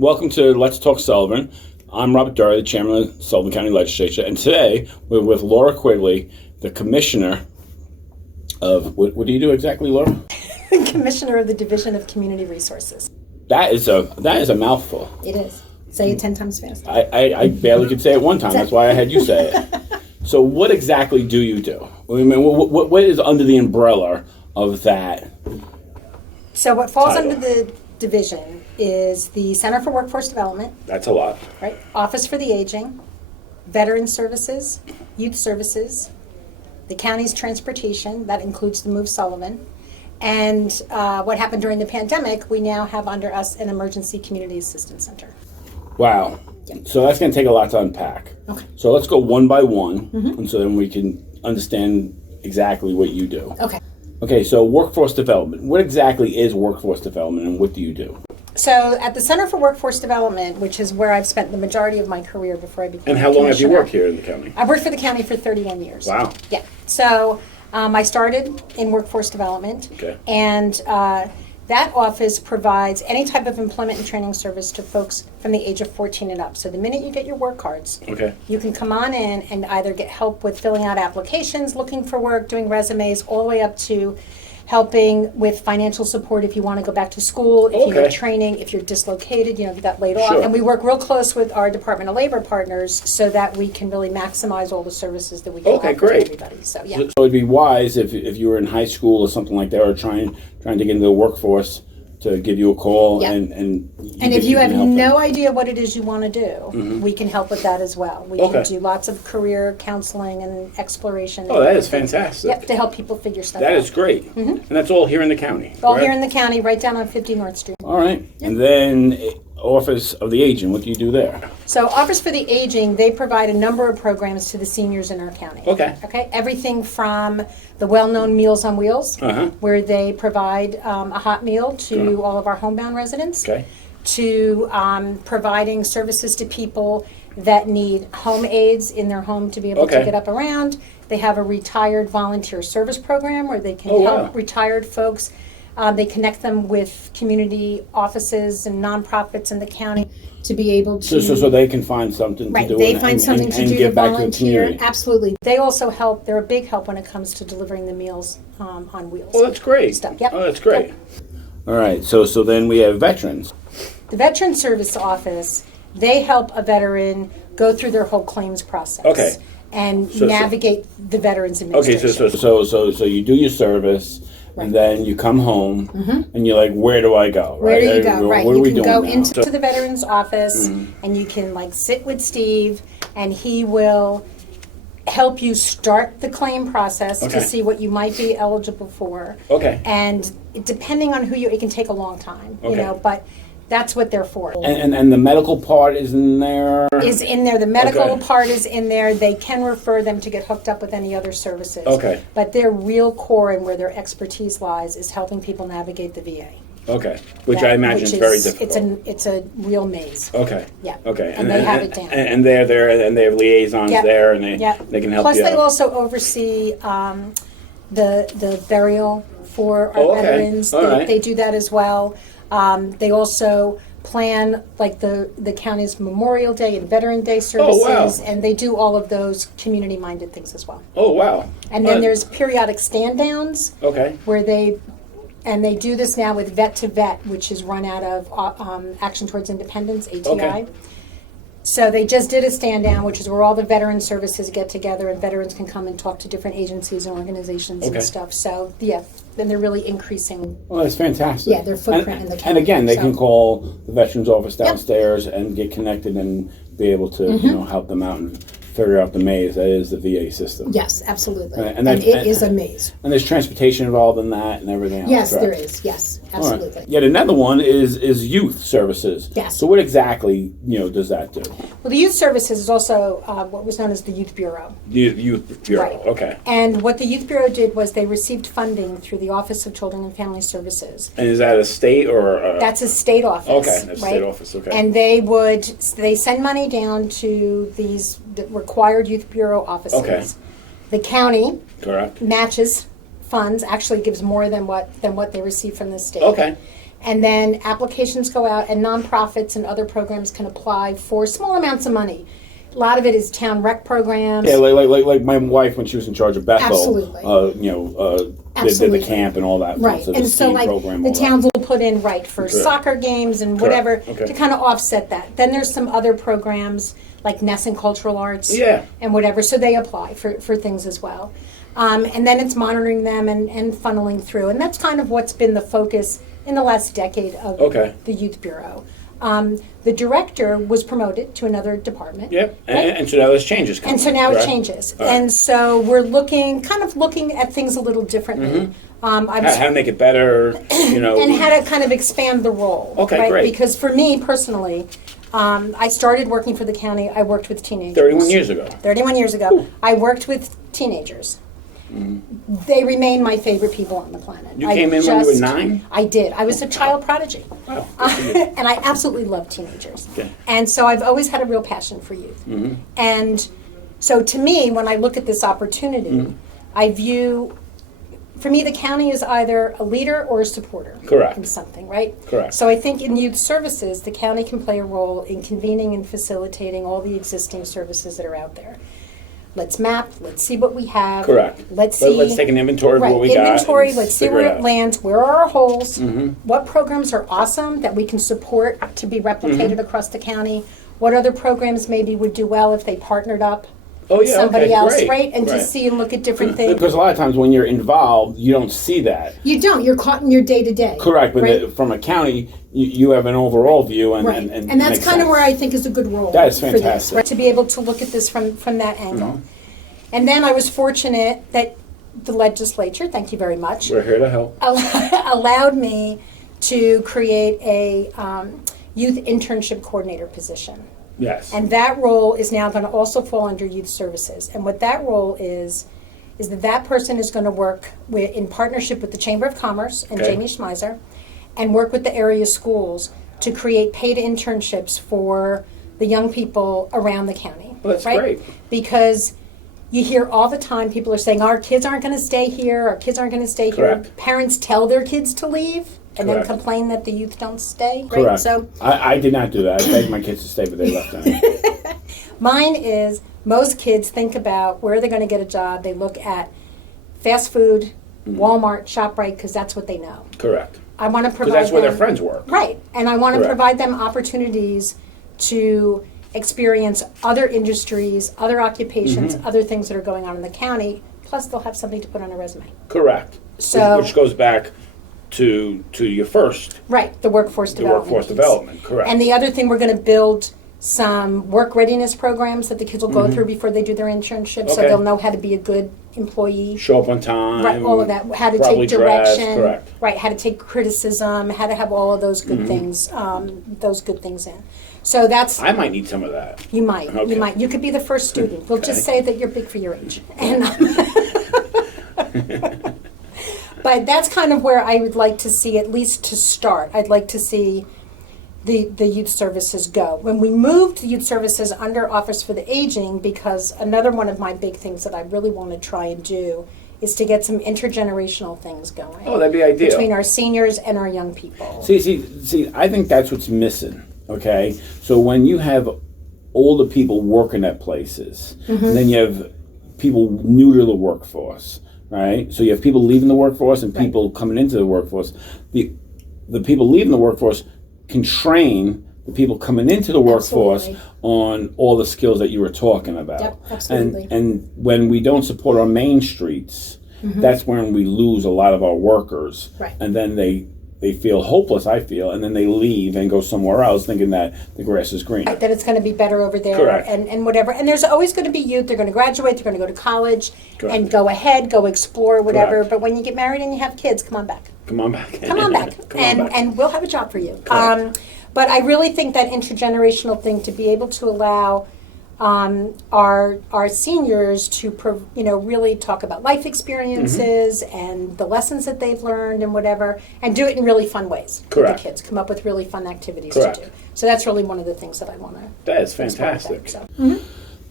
Welcome to Let's Talk Sullivan. I'm Robert Dury, the chairman of the Sullivan County Legislature, and today we're with Laura Quigley, the commissioner of, what do you do exactly, Laura? Commissioner of the Division of Community Resources. That is a mouthful. It is. Say it 10 times fast. I barely could say it one time. That's why I had you say it. So what exactly do you do? I mean, what is under the umbrella of that? So what falls title? under the division is the Center for Workforce Development, That's a lot. right? Office for the Aging, Veteran Services, Youth Services, the county's transportation, that includes the Move Sullivan, and what happened during the pandemic, we now have under us an Emergency Community Assistance Center. Wow. So that's going to take a lot to unpack. Okay. So let's go one by one, and so then we can understand exactly what you do. Okay. Okay, so workforce development. What exactly is workforce development, and what do you do? So at the Center for Workforce Development, which is where I've spent the majority of my career before I became And how long have you commissioner. worked here in the county? I've worked for the county for 31 years. Wow. Yeah. So I started in workforce development. Okay. And that office provides any type of employment and training service to folks from the age of 14 and up. So the minute you get your work cards, Okay. you can come on in and either get help with filling out applications, looking for work, doing resumes, all the way up to helping with financial support if you want to go back to school, if you Okay. need training, if you're dislocated, you got laid off. Sure. And we work real close with our Department of Labor partners so that we can really maximize all the services that we can Okay, offer great. to everybody. So, yeah. So it'd be wise if you were in high school or something like that, or trying to get into the workforce, to give you a call Yeah. and And if you have can help no them. idea what it is you want to do, we can help with that as well. We Okay. can do lots of career counseling and exploration. Oh, that is fantastic. Yep, to help people figure stuff That out. is great. And that's all here in the county. All correct? here in the county, right down on 50 North Street. All right. And then Office of the Aging, what do you do there? So Office for the Aging, they provide a number of programs to the seniors in our county. Okay. Okay, everything from the well-known Meals on Wheels, Uh-huh. where they provide a hot meal to all of our homebound residents, Okay. to providing services to people that need home aids in their home to be able Okay. to get up around. They have a retired volunteer service program where they can Oh, help wow. retired folks. They connect them with community offices and nonprofits in the county to be able to. So they can find something Right, to do. they and- find and- something and, to and do give to back to the volunteer. community. Absolutely. They also help, they're a big help when it comes to delivering the meals on wheels. Oh, that's great. Stuff, yep. Oh, that's great. Yep. All right. So then we have veterans. The Veteran Service Office, they help a veteran go through their whole claims process. Okay. And So- navigate the Veterans Okay. Administration. So you do your service. And then you come home, and you're like, "Where do I go?" Where Right? do you go? Right. What are You we can doing go now? into So- the Veterans Office and you can sit with Steve and he will help you start the claim process Okay. to see what you might be eligible for. Okay. And depending on it can take a long time, Okay. but that's what they're for. And the medical part is in there. Is in there. The medical Okay. part is in there. They can refer them to get hooked up with any other services. Okay. But their real core and where their expertise lies is helping people navigate the VA. Okay. Which That- I imagine is very difficult. It's a real maze. Okay. Yeah. Okay. And they have it down. And they're there, and they have liaisons Yep. there, and Yep. they can help Plus, you they out. also oversee the burial for our Oh, okay. veterans. All right. They do that as well. They also plan the county's Memorial Day and Veteran Day services, wow. and they do all of those community-minded things as well. Oh wow. And then there's periodic stand-downs Okay. where they do this now with Vet to Vet, which is run out of Action Towards Independence, ATI. Okay. So they just did a stand down, which is where all the veteran services get together and veterans can come and talk to different agencies and organizations Okay. and stuff. So yeah, then they're really increasing. Well, that's fantastic. Yeah, their footprint in the And county, again, they so. can call the veterans office downstairs and get connected and be able to Mm-hmm. help them out and figure out the maze that is the VA system. Yes, absolutely. And And, that- it is a maze. And there's transportation involved in that and everything else. Yes, correct? there is. Yes, All right. absolutely. Yet another one is youth services. Yes. So what exactly does that do? Well, the youth services is also what was known as the Youth Bureau. Youth Bureau. Right. Okay. And what the Youth Bureau did was they received funding through the Office of Children and Family Services. And is that a state or a... That's a state office. Okay, that's a right? state office, okay. And they send money down to the required Youth Bureau offices. Okay. The county Correct. matches funds, actually gives more than what they receive from the state. Okay. And then applications go out, and nonprofits and other programs can apply for small amounts of money. A lot of it is town rec programs. Yeah, like my wife when she was in charge of Bethel. Absolutely. Did the camp and all that. Right, So the and so ski like program, the all that. towns will put in for soccer games and whatever Okay. to kind of offset that. Then there's some other programs like Nesson Cultural Arts Yeah. and whatever, so they apply for things as well. And then it's monitoring them and funneling through, and that's kind of what's been the focus in the last decade of Okay. the Youth Bureau. The director was promoted to another department. Yep. right? And so now there's changes coming. And so now correct? it changes. All right. And so we're looking at things a little differently. I was How to make it better, and how to kind of expand the role. Okay, right? great. Because for me personally, I started working for the county. I worked with teenagers. 31 years ago. 31 years ago. I worked with teenagers. They remain my favorite people on the planet. You came in when you were 9? I did. I was a child prodigy. Wow. And I absolutely love teenagers. Okay. And so I've always had a real passion for youth. And so to me, when I look at this opportunity, I view, for me, the county is either a leader or a supporter. Correct. In something, right? Correct. So I think in youth services, the county can play a role in convening and facilitating all the existing services that are out there. Let's map, let's see what we have. Correct. Let's see. Let's take an inventory of Right, what we got. inventory, and let's see figure where it it out. lands, where are our holes, what programs are awesome that we can support to be replicated across the county, what other programs maybe would do well if they partnered up Oh, with yeah, somebody okay, else, great, right? And to right. see and look at different things. Because a lot of times when you're involved, you don't see that. You don't, you're caught in your day-to-day. Correct, but right? from a county, you have an overall view, and Right. and And that's makes kind of sense. where I think is a good role. That is for this, fantastic. right? To be able to look at this from that angle. And then I was fortunate that the legislature, thank you very much, We're here to help. allowed me to create a youth internship coordinator position. Yes. And that role is now going to also fall under youth services. And what that role is that person is going to work in partnership with the Chamber of Commerce and Okay. Jamie Schmeiser, and work with the area schools to create paid internships for the young people around the county. Well, that's right? great. Because you hear all the time people are saying, our kids aren't going to stay here, our kids aren't going to stay Correct. here. Parents tell their kids to leave and Correct. then complain that the youth don't stay. Right? Correct. So I did not do that. I begged my kids to stay, but they left anyway. mine is most kids think about where they're going to get a job. They look at fast food, Walmart, ShopRite, because that's what they know. Correct. I want to Because provide that's where their them- friends work. Right, and I want to Correct. provide them opportunities to experience other industries, other occupations, other things that are going on in the county. Plus, they'll have something to put on a resume. Correct. So- which goes back to your first, Right, the workforce the development. workforce piece. development. Correct. And the other thing, we're going to build some work readiness programs that the kids will go through before they do their internship, so Okay. they'll know how to be a good employee. Show up on time. Right, all of that. How to probably take dress, direction. correct. Right, how to take criticism. How to have all of those good things. Those good things in. So that's I might need some of that. you might. Okay. You might. You could be the first student. We'll just say that you're big for your age. And but that's kind of where I would like to see, at least to start. I'd like to see the youth services go. When we moved the youth services under Office for the Aging, because another one of my big things that I really want to try and do is to get some intergenerational things going. Oh, that'd be ideal. Between our seniors and our young people. See, I think that's what's missing, okay? So when you have older people working at places, Mm-hmm. and then you have people new to the workforce, right? So you have people leaving the workforce and people coming into the workforce. The people leaving the workforce can train the people coming into the workforce Absolutely. on all the skills that you were talking about. Yep, absolutely. And when we don't support our main streets, that's when we lose a lot of our workers. Right. And then they feel hopeless, I feel, and then they leave and go somewhere else thinking that the grass is greener. That it's going to be better over there. Correct. And whatever. And there's always going to be youth. They're going to graduate. They're going to go to college Correct. and go ahead, go explore, whatever. Correct. But when you get married and you have kids, come on back. Come on back. Come on back. Come on back. And we'll have a job for you. Correct. But I really think that intergenerational thing, to be able to allow our seniors to really talk about life experiences Mm-hmm. and the lessons that they've learned and whatever, and do it in really fun ways with Correct. the kids. Come up with really fun activities Correct. to do. So that's really one of the things that I want to. That is fantastic. So.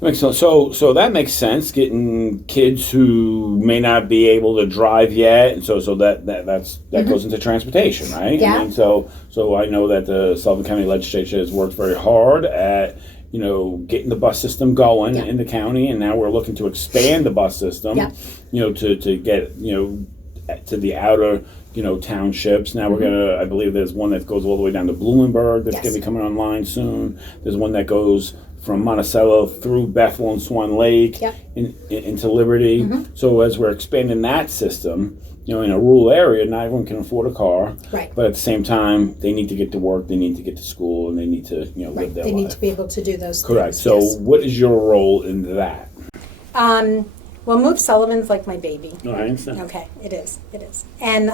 So that makes sense. Getting kids who may not be able to drive yet, and so that goes into transportation, right? Yeah. I mean, so I know that the Sullivan County Legislature has worked very hard at getting the bus system going in the county, and now we're looking to expand the bus system. Yeah. To get to the outer townships. Now we're gonna. I believe there's one that goes all the way down to Bloomingburg that's gonna be coming online soon. There's one that goes from Monticello through Bethel and Swan Lake into Liberty. So as we're expanding that system, in a rural area, not everyone can afford a car. Right. But at the same time, they need to get to work, they need to get to school, and they need to live their life. They need to be able to do those Correct. things. So yes. what is your role in that? Well, Move Sullivan's like my baby. No, I understand. Okay, it is. And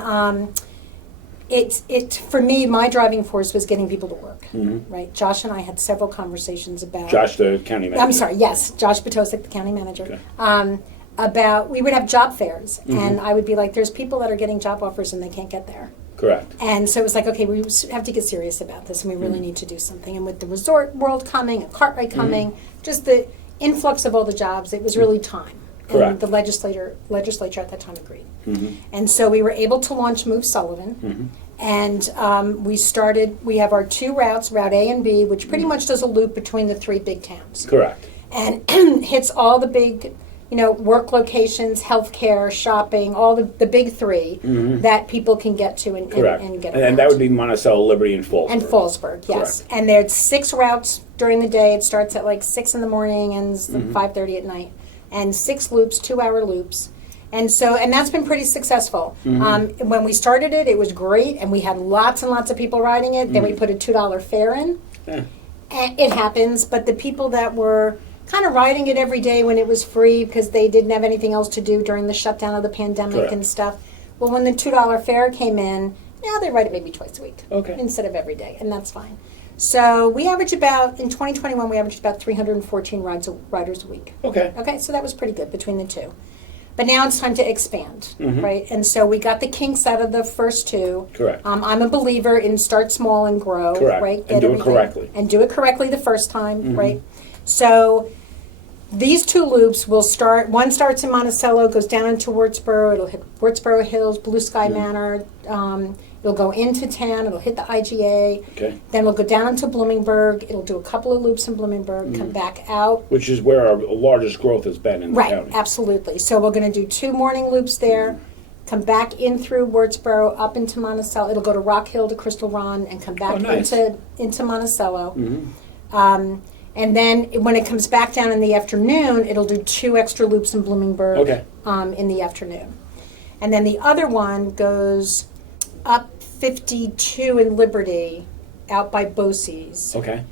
it's for me, my driving force was getting people to work, right? Josh and I had several conversations about... Josh, the county manager. I'm sorry, yes, Josh Potosik, the county manager. Okay. About, we would have job fairs, and I would be like, there's people that are getting job offers and they can't get there. Correct. And so it was like, okay, we have to get serious about this, and we really need to do something. And with the resort world coming, and Cartwright coming, just the influx of all the jobs, it was really time. Correct. And the legislature at that time agreed. And so we were able to launch Move Sullivan. And we have our two routes, Route A and B, which pretty much does a loop between the three big towns. Correct. And hits all the big, work locations, healthcare, shopping, all the big three that people can get to and Correct. and get around. And that would be Monticello, Liberty, and Fallsburg. And Fallsburg, yes. Correct. And there's 6 routes during the day. It starts at like 6 in the morning and ends at 5:30 at night. And 6 loops, 2-hour loops. And that's been pretty successful. When we started it, it was great, and we had lots and lots of people riding it. Then we put a $2 fare in. Yeah. And it happens, but the people that were kind of riding it every day when it was free because they didn't have anything else to do during the shutdown of the pandemic Correct. and stuff. Well, when the $2 fare came in, now they ride it maybe twice a week instead of every day, and that's fine. So we average in 2021, we averaged about 314 riders a week. Okay. Okay, so that was pretty good between the two. But now it's time to expand, right? And so we got the kinks out of the first 2. Correct. I'm a believer in start small and grow, Correct. right? And do it everything- correctly. And do it correctly the first time, right? So these 2 loops will start, one starts in Monticello, goes down into Wurtsboro, it'll hit Wurtsboro Hills, Blue Sky Manor, it'll go into town, it'll hit the IGA, Okay. then it'll go down into Bloomingburg, it'll do a couple of loops in Bloomingburg, come back out. Which is where our largest growth has been in the Right, county. absolutely. So we're going to do 2 morning loops there, come back in through Wurtsboro, up into Monticello. It'll go to Rock Hill to Crystal Run and come back nice. into Monticello. And then when it comes back down in the afternoon, it'll do 2 extra loops in Bloomingburg Okay. in the afternoon. And then the other one goes up 52 in Liberty, out by Bosse's. Okay.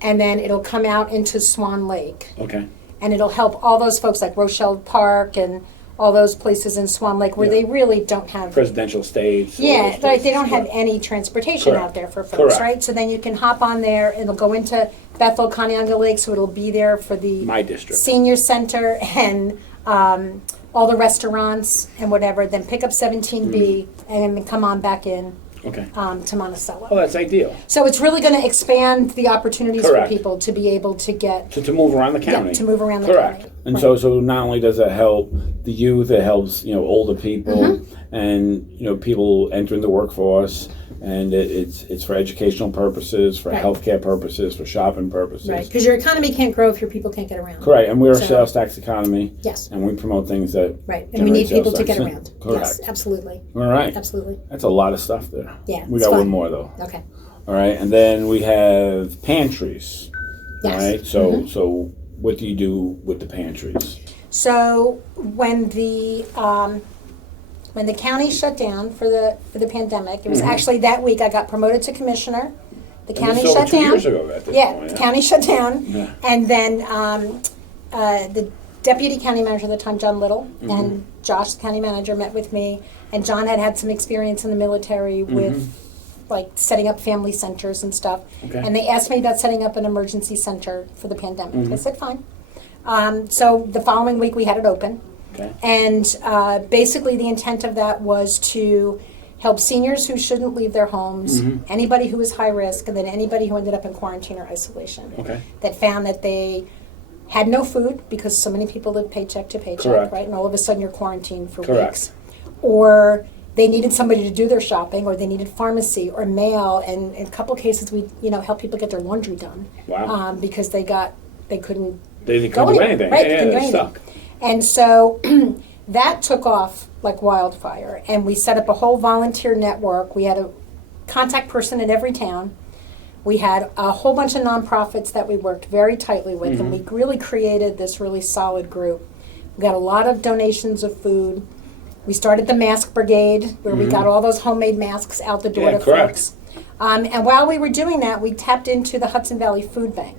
And then it'll come out into Swan Lake. Okay. And it'll help all those folks like Rochelle Park and all those places in Swan Lake where they really don't have... Presidential Estates. all Yeah, those like places, they don't have yeah. any transportation Correct. out there for folks, Correct. right? So then you can hop on there. It'll go into Bethel, Conneaut Lake, so it'll be there for the My district. senior center and all the restaurants and whatever. Then pick up 17B and then come on back in Okay. to Monticello. Oh, that's ideal. So it's really going to expand the opportunities Correct. for people to be able to get To move around the county. to move around the Correct. county. And Right. so not only does it help the youth, it helps older people Mm-hmm. and people entering the workforce, and it's for educational purposes, for Right. healthcare purposes, for shopping purposes. Right, because your economy can't grow if your people can't get around. Correct. And we're a So- sales tax economy. Yes. And we promote things that Right, and we need generate people to sales get tax. around. Correct. Yes, absolutely, All right. absolutely. That's a lot of stuff there. Yeah, We it's got fun. one more though. Okay. All right, and then we have pantries. Yes. All right. So what do you do with the pantries? So when the county shut down for the pandemic, it was actually that week I got promoted to commissioner. The And county this is over shut 2 down. years ago at this Yeah, point, the county shut down, Yeah. and then the deputy county manager at the time, John Little, and Josh, the county manager, met with me, and John had some experience in the military with like setting up family centers and stuff. Okay. And they asked me about setting up an emergency center for the pandemic. I said, fine. So the following week we had it open. Okay. And basically the intent of that was to help seniors who shouldn't leave their homes, anybody who was high risk, and then anybody who ended up in quarantine or isolation. Okay. That found that they had no food because so many people live paycheck to paycheck, Correct. right? And all of a sudden you're quarantined for Correct. weeks. Or they needed somebody to do their shopping, or they needed pharmacy or mail. And in a couple cases, we help people get their laundry done. Wow. Because they couldn't They go couldn't do anywhere, anything. right? Yeah, They couldn't do they're anything. stuck. And so that took off like wildfire. And we set up a whole volunteer network. We had a contact person in every town. We had a whole bunch of nonprofits that we worked very tightly with, and we really created this really solid group. We got a lot of donations of food. We started the mask brigade, where we got all those homemade masks out the door Yeah, to correct. folks. And while we were doing that, we tapped into the Hudson Valley Food Bank.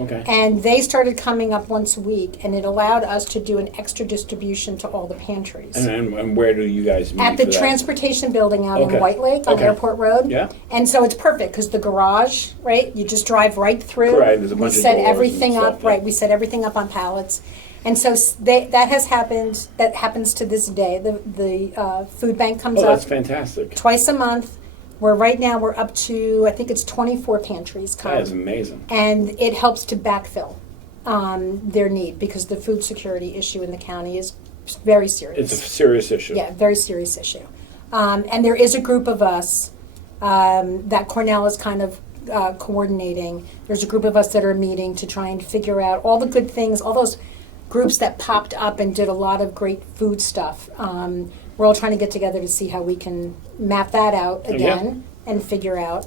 Okay. And they started coming up once a week, and it allowed us to do an extra distribution to all the pantries. And where do you guys meet At the for that? transportation building out Okay. in White Lake on Okay. Airport Road. Yeah. And so it's perfect because the garage, right? You just drive right through. Correct, there's a bunch we of set doors everything and up, stuff, yeah. right? We set everything up on pallets. And so that has happened, that happens to this day. The food bank comes Oh, up that's fantastic. twice a month. Right now we're up to, I think it's 24 pantries come. That is amazing. And it helps to backfill their need because the food security issue in the county is very serious. It's a serious issue. Yeah, very serious issue. And there is a group of us that Cornell is kind of coordinating. There's a group of us that are meeting to try and figure out all the good things, all those groups that popped up and did a lot of great food stuff. We're all trying to get together to see how we can map that out again and figure out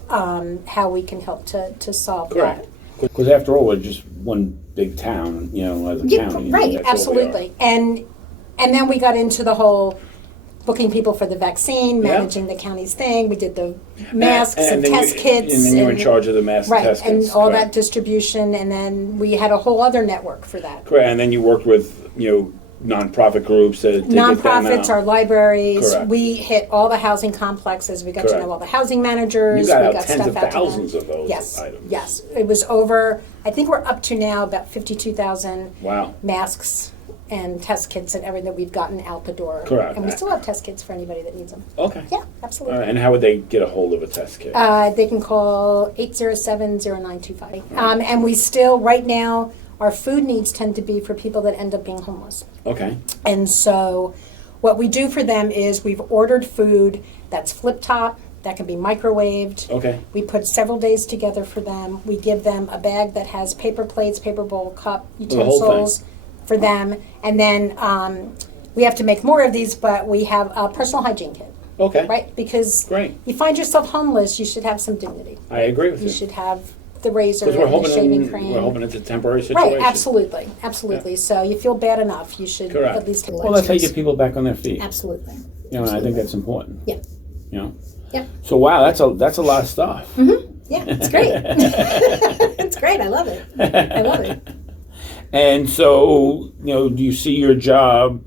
how we can help to solve Correct. that. Because after all, we're just one big town, as a Yeah, county. right, That's all we are. absolutely. And then we got into the whole booking people for the vaccine, Yeah. managing the county's thing. We did the masks and, then test kits. And then you're in charge of the mask right, test kits. and all that correct. distribution. And then we had a whole other network for that. Correct. And then you worked with, nonprofit groups to get them Nonprofits, out. our libraries. Correct. We hit all the housing complexes. We got to Correct. know all the housing managers. You got we out got tens stuff of out to them. thousands of those Yes, items. yes. It was over, I think we're up to now about 52,000 Wow. masks and test kits and everything that we've gotten out the door. Correct. And we still have test kits for anybody that needs them. Okay. Yeah, absolutely. And how would they get a hold of a test kit? They can call 807-0925. And we still, right now, our food needs tend to be for people that end up being homeless. Okay. And so what we do for them is we've ordered food that's flip top, that can be microwaved. Okay. We put several days together for them. We give them a bag that has paper plates, paper bowl, cup, whole utensils for them. And then we have to make more of these, but we have a personal hygiene kit, Okay. right? Because Great. you find yourself homeless, you should have some dignity. I agree with You you. should have the razor Because and the shaving cream. we're hoping it's a temporary situation. Right, absolutely, absolutely. So you feel bad enough, you should Correct. at least have Well, that's how you lectures. get people back on their feet. Absolutely. And I think that's important. Yeah. Yeah. So wow, that's a lot of stuff. Yeah, it's great. It's great. I love it. I love it. And so, do you see your job,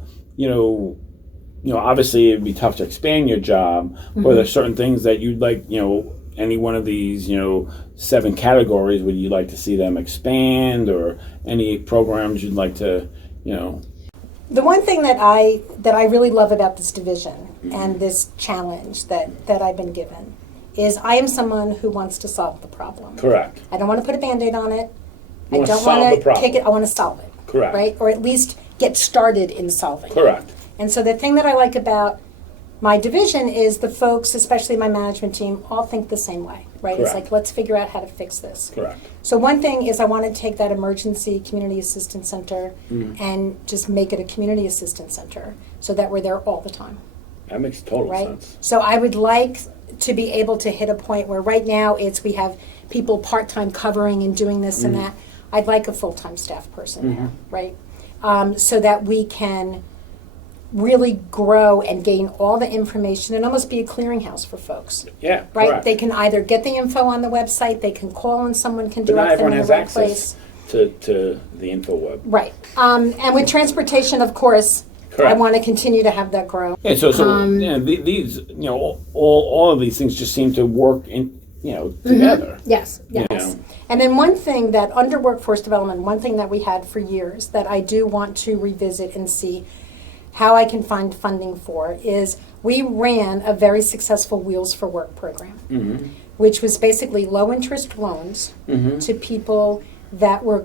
obviously it'd be tough to expand your job, but are there certain things that you'd like, any one of these, 7 categories, would you like to see them expand, or any programs you'd like to, The one thing that I really love about this division and this challenge that I've been given is I am someone who wants to solve the problem. Correct. I don't want to put a Band-Aid on it. You I wanna don't solve want the to problem. kick it. I want to solve it. Correct. Right? Or at least get started in solving it. Correct. And so the thing that I like about my division is the folks, especially my management team, all think the same way, right? It's Correct. like, let's figure out how to fix this. Correct. So one thing is I want to take that emergency community assistance center and just make it a community assistance center so that we're there all the time, That makes total right? sense. So I would like to be able to hit a point where right now we have people part-time covering and doing this and that. I'd like a full-time staff person there, right? So that we can really grow and gain all the information and almost be a clearinghouse for folks. Yeah. Right? Correct. They can either get the info on the website, they can call and someone can But not direct them everyone in has the right access place. to the info web. Right. And with transportation, of course, I Correct. want to continue to have that grow. Yeah, so these all of these things just seem to work in together. Yes, yes. Yeah. And then one thing that under workforce development, one thing that we had for years that I do want to revisit and see how I can find funding for is we ran a very successful Wheels for Work program, which was basically low interest loans to people that were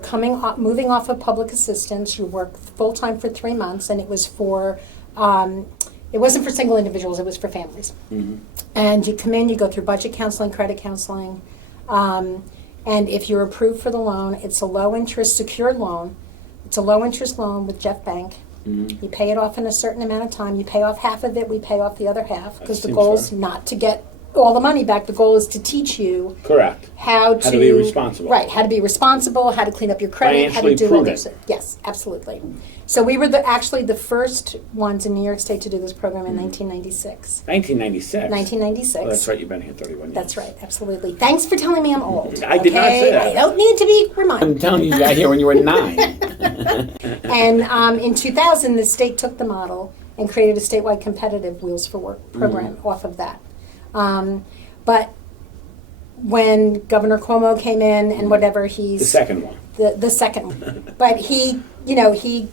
moving off of public assistance. You work full-time for 3 months, and it was for, it wasn't for single individuals, it was for families. And you come in, you go through budget counseling, credit counseling, and if you're approved for the loan, it's a low-interest secured loan. It's a low-interest loan with Jeff Bank. You pay it off in a certain amount of time. You pay off half of it, we pay off the other half, because the seems goal is fair. not to get all the money back. The goal is to teach you Correct. how to be responsible. Right, how to be responsible, how to clean up your credit, how to Financially do all prudent. those. Yes, absolutely. So we were actually the first ones in New York State to do this program in 1996. 1996. 1996. Oh, that's right. You've been here 31 years. That's right, absolutely. Thanks for telling me I'm old. I did not say that. I don't need to be I'm reminded. telling you, you got here when you were 9. And in 2000, the state took the model and created a statewide competitive Wheels for Work program off of that. But when Governor Cuomo came in and whatever, The second one. the second one. But he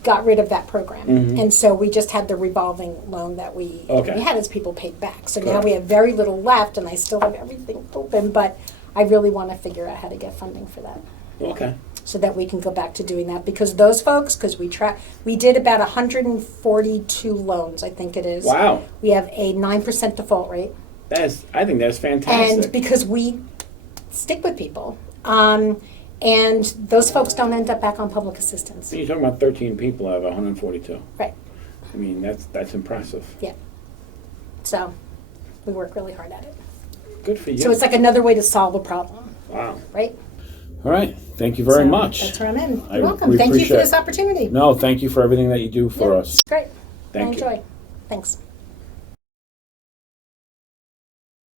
got rid of that program. And so we just had the revolving loan that we had as people paid back. So now Correct. we have very little left, and I still have everything open, but I really want to figure out how to get funding for that Okay. so that we can go back to doing that. Because those folks, because we did about 142 loans, I think it is. Wow. We have a 9% default rate. I think that's fantastic. And because we stick with people, and those folks don't end up back on public assistance. You're talking about 13 people out of 142. Right. I mean, that's impressive. Yeah. So we work really hard at it. Good for you. So it's like another way to solve a problem, Wow. right? All right. Thank you very So much. That's where I'm in. I- You're welcome. we Thank you for appreciate this opportunity. No, thank you for everything that you do for Yeah, us. Great. Thank I you. enjoy. Thanks.